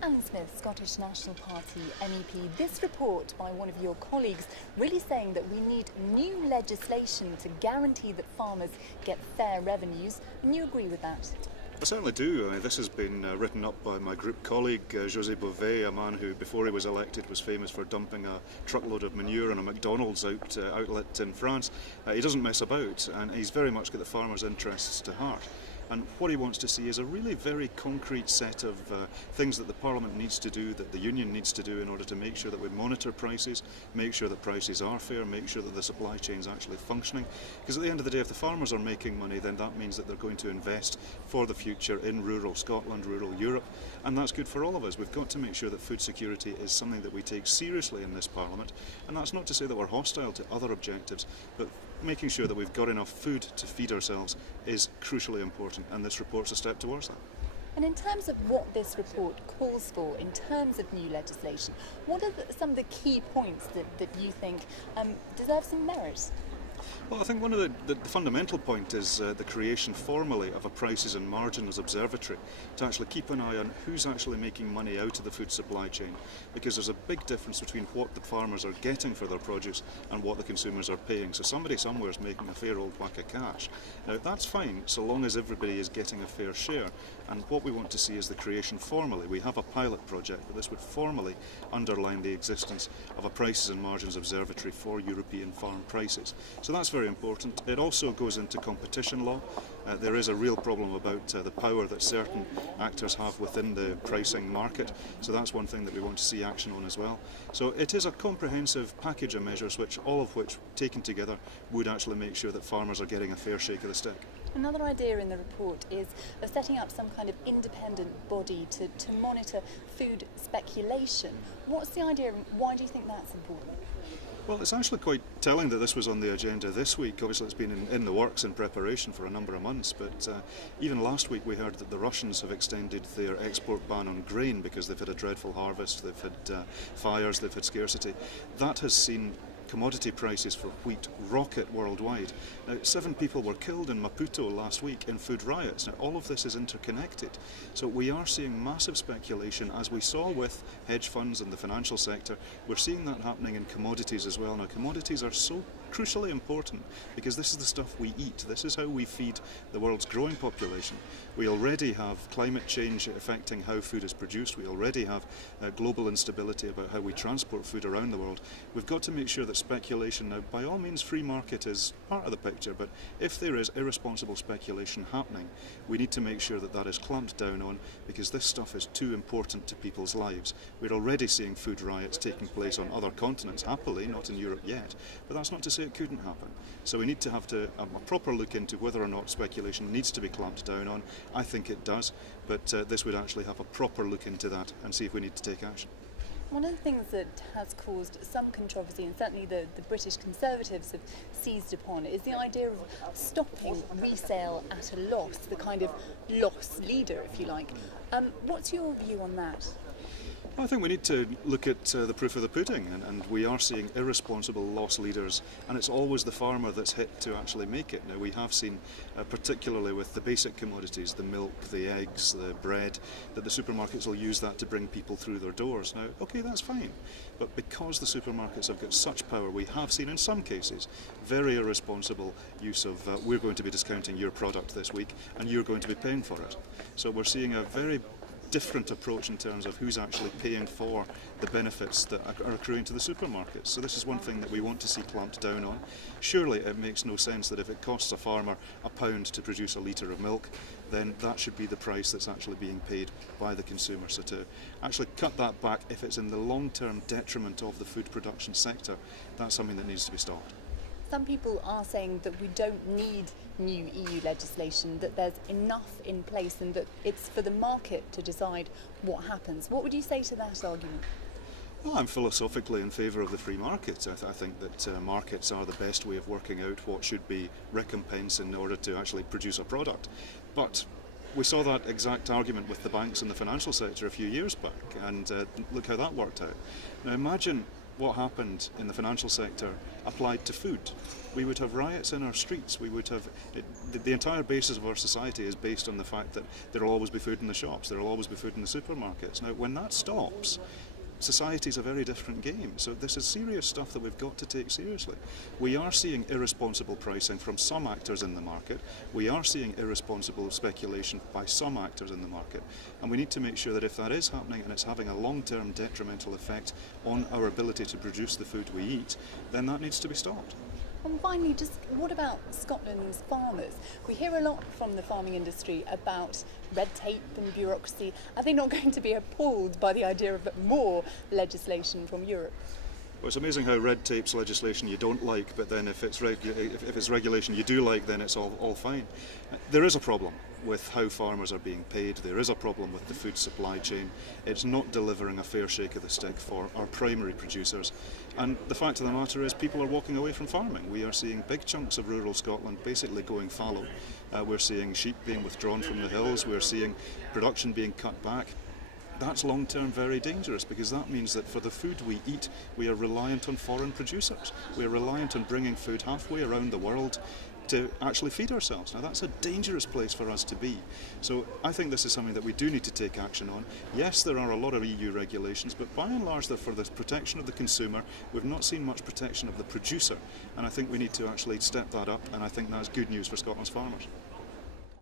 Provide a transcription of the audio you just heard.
Alyn Smith, Scottish National Party MEP. This report by one of your colleagues really saying that we need new legislation to guarantee that farmers get fair revenues, and you agree with that? I certainly do. This has been written up by my group colleague, José Bové, a man who, before he was elected, was famous for dumping a truckload of manure on a McDonald's outlet in France. He doesn't mess about, and he's very much got the farmers' interests to heart. And what he wants to see is a really very concrete set of things that the Parliament needs to do, that the Union needs to do in order to make sure that we monitor prices, make sure that prices are fair, make sure that the supply chain is actually functioning. Because at the end of the day, if the farmers are making money, then that means that they're going to invest for the future in rural Scotland, rural Europe, and that's good for all of us. We've got to make sure that food security is something that we take seriously in this Parliament, and that's not to say that we're hostile to other objectives, but making sure that we've got enough food to feed ourselves is crucially important, and this report's a step towards that. And in terms of what this report calls for in terms of new legislation, what are some of the key points that you think deserve some merit? Well, I think one of the fundamental point is the creation formally of a prices and margins observatory to actually keep an eye on who's actually making money out of the food supply chain, because there's a big difference between what the farmers are getting for their produce and what the consumers are paying. So somebody somewhere is making a fair old whack of cash. Now that's fine so long as everybody is getting a fair share, and what we want to see is the creation formally. We have a pilot project, but this would formally underline the existence of a prices and margins observatory for European farm prices. So that's very important. It also goes into competition law. There is a real problem about the power that certain actors have within the pricing market, so that's one thing that we want to see action on as well. So it is a comprehensive package of measures all of which taken together would actually make sure that farmers are getting a fair shake of the stick. Another idea in the report is of setting up some kind of independent body to monitor food speculation. What's the idea and why do you think that's important? Well, it's actually quite telling that this was on the agenda this week. Obviously it's been in the works in preparation for a number of months, but even last week we heard that the Russians have extended their export ban on grain because they've had a dreadful harvest, they've had fires, they've had scarcity. That has seen commodity prices for wheat rocket worldwide. Now, 7 people were killed in Maputo last week in food riots. Now, all of this is interconnected. So we are seeing massive speculation, as we saw with hedge funds and the financial sector. We're seeing that happening in commodities as well. Now, commodities are so crucially important because this is the stuff we eat. This is how we feed the world's growing population. We already have climate change affecting how food is produced. We already have global instability about how we transport food around the world. We've got to make sure that speculation, now by all means free market is part of the picture, but if there is irresponsible speculation happening, we need to make sure that that is clamped down on, because this stuff is too important to people's lives. We're already seeing food riots taking place on other continents, happily, not in Europe yet, but that's not to say it couldn't happen. So we need to have a proper look into whether or not speculation needs to be clamped down on. I think it does, but this would actually have a proper look into that and see if we need to take action. One of the things that has caused some controversy, and certainly the British Conservatives have seized upon, is the idea of stopping resale at a loss, the kind of loss leader, if you like. What's your view on that? I think we need to look at the proof of the pudding, and we are seeing irresponsible loss leaders, and it's always the farmer that's hit to actually make it. Now we have seen, particularly with the basic commodities, the milk, the eggs, the bread, that the supermarkets will use that to bring people through their doors. Now, okay, that's fine, but because the supermarkets have got such power, we have seen in some cases very irresponsible use of we're going to be discounting your product this week and you're going to be paying for it. So we're seeing a very different approach in terms of who's actually paying for the benefits that are accruing to the supermarkets. So this is one thing that we want to see clamped down on. Surely it makes no sense that if it costs a farmer £1 to produce a litre of milk, then that should be the price that's actually being paid by the consumer. So to actually cut that back, if it's in the long-term detriment of the food production sector, that's something that needs to be stopped. Some people are saying that we don't need new EU legislation, that there's enough in place and that it's for the market to decide what happens. What would you say to that argument? Well, I'm philosophically in favour of the free market. I think that markets are the best way of working out what should be recompense in order to actually produce a product. But we saw that exact argument with the banks and the financial sector a few years back, and look how that worked out. Now imagine what happened in the financial sector applied to food, we would have riots in our streets. We would have the entire basis of our society is based on the fact that there will always be food in the shops, there will always be food in the supermarkets. Now, when that stops, society's a very different game. So this is serious stuff that we've got to take seriously. We are seeing irresponsible pricing from some actors in the market. We are seeing irresponsible speculation by some actors in the market. And we need to make sure that if that is happening and it's having a long-term detrimental effect on our ability to produce the food we eat, then that needs to be stopped. And finally, just what about Scotland's farmers? We hear a lot from the farming industry about red tape and bureaucracy. Are they not going to be appalled by the idea of more legislation from Europe? Well, it's amazing how red tape's legislation you don't like, but then if it's regulation you do like, then it's all fine. There is a problem with how farmers are being paid. There is a problem with the food supply chain. It's not delivering a fair shake of the stick for our primary producers. And the fact of the matter is people are walking away from farming. We are seeing big chunks of rural Scotland basically going fallow. We're seeing sheep being withdrawn from the hills. We're seeing production being cut back. That's long-term very dangerous, because that means that for the food we eat, we are reliant on foreign producers. We are reliant on bringing food halfway around the world to actually feed ourselves. Now that's a dangerous place for us to be. So I think this is something that we do need to take action on. Yes, there are a lot of EU regulations, but by and large they're for the protection of the consumer. We've not seen much protection of the producer, and I think we need to actually step that up, and I think that's good news for Scotland's farmers.